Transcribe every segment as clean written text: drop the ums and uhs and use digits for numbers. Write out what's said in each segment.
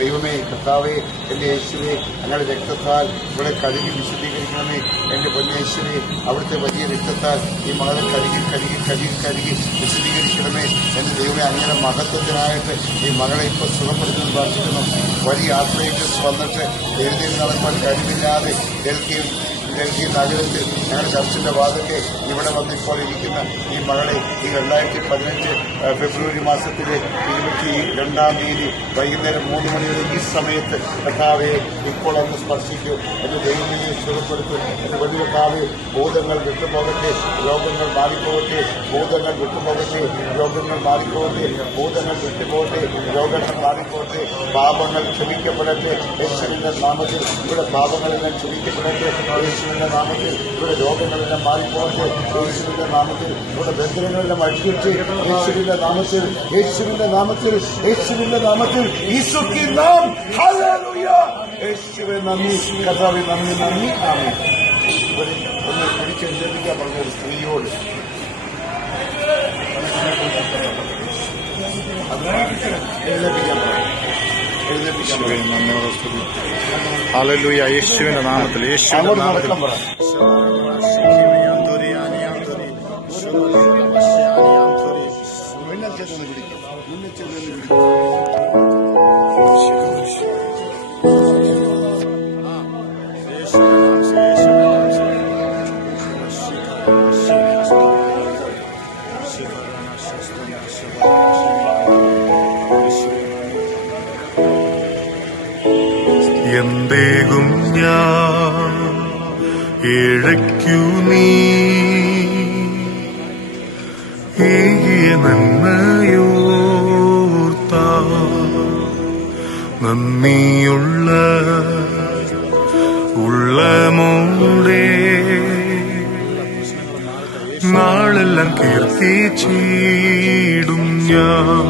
ദൈവമേ, കർത്താവേ, എന്റെ യേശുവേ, അങ്ങയുടെ രക്തത്താൽ ഇവിടെ കഴുകി വിശദീകരിക്കണമേ. എന്റെ പൊന്നേശ്വരെ, അവിടുത്തെ വലിയ രക്തത്താൽ ഈ മകളെ കഴുകി വിശദീകരിക്കണമേ. എന്റെ ദൈവമേ, അങ്ങനെ മഹത്വത്തിനായിട്ട് ഈ മകളെ ഇപ്പോൾ സുഖപ്പെടുത്തുന്നത് പ്രാർത്ഥിക്കുന്നു. വലിയ ആർത്രൈറ്റിസ് വന്നിട്ട് എഴുതി നടക്കാൻ കഴിവില്ലാതെ ഡൽഹി നഗരത്തിൽ ഞങ്ങളുടെ ചർച്ചിന്റെ വാദത്തെ ഇവിടെ വന്നിപ്പോൾ ഇരിക്കുന്ന ഈ മകളെ ഈ 2015 ഫെബ്രുവരി മാസത്തിലെ 22-ാം തീയതി വൈകുന്നേരം 3 മണിയുടെ ഈ സമയത്ത് കർത്താവെ ഇപ്പോൾ ഒന്ന് സ്പർശിക്കൂ. എന്റെ ദൈവമേ, സുഖപ്പെടുത്തും. എന്റെ വലിയ കർത്താവെ, ഭൂതങ്ങൾ വിട്ടുപോകട്ടെ, രോഗങ്ങൾ മാറിപ്പോകട്ടെ, ഭൂതങ്ങൾ വിട്ടുപോകട്ടെ, രോഗങ്ങൾ മാറിപ്പോകട്ടെ, ഭൂതങ്ങൾ വിട്ടുപോകട്ടെ, രോഗങ്ങൾ മാറിപ്പോകട്ടെ, പാപങ്ങൾ ക്ഷമിക്കപ്പെടട്ടെ യേശുവിന്റെ നാമത്തിൽ. ഇവിടെ പാപങ്ങളെല്ലാം ക്ഷമിക്കപ്പെടട്ടെ യേശുവിന്റെ നാമത്തിൽ. ഇവിടെ രോഗങ്ങളെല്ലാം മാറിപ്പോകട്ടെ യേശുവിന്റെ നാമത്തിൽ. ഇവിടെ ബന്ധനങ്ങളെല്ലാം അഴിച്ചിട്ട് യേശുവിന്റെ നാമത്തിൽ, യേശുവിന്റെ നാമത്തിൽ, യേശുവിന്റെ നാമത്തിൽ. ഈശോയ്ക്ക് നാം ഹല്ലേലൂയ. യേശുവേ നന്ദി, കർത്താവേ നന്ദി, നന്ദി. ആമേൻ. ഒന്ന് പിടിച്ചെഴുന്നേൽപ്പിക്കാൻ പറഞ്ഞ ഒരു സ്ത്രീയോട് എഴുന്നേൽപ്പിക്കാൻ ഹല്ലേലൂയ. യേശുവിന്റെ നാമത്തിൽ, യേശുവിന്റെ നാമത്തിൽ. എന്തേകും ഞാൻ ഇഴയ്ക്കു നീ ഏകിയ നന്മയോർത്ത നന്ദിയുള്ള ഉള്ളമോടെ നാളെല്ലാം കീർത്തിച്ചിടും ഞാൻ.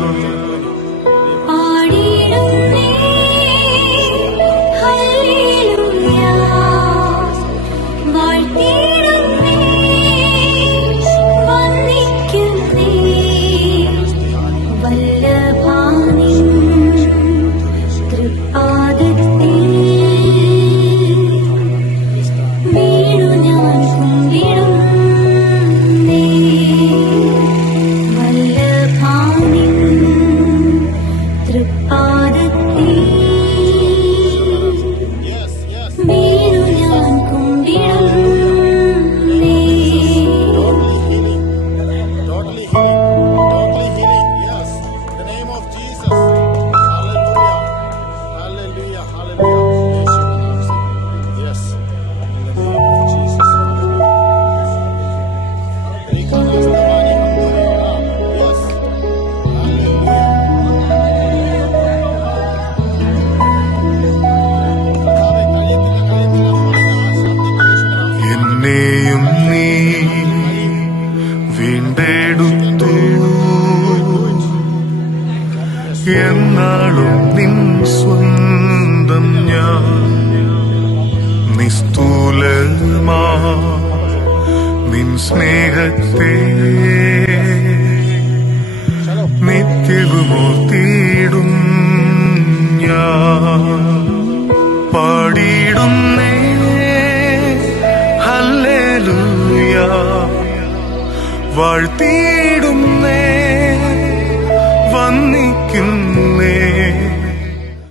എന്നെയും നീ വീണ്ടെടുത്തു, എന്നാളും നിൻ സ്വന്തം ഞാൻ. നിസ്തൂലമാ നിൻ സ്നേഹത്തെ നിത്യവുമോർത്തിടും ഞാൻ. പാടിയിടുന്നേ ഹല്ലേലൂയ, വാഴ്ത്തി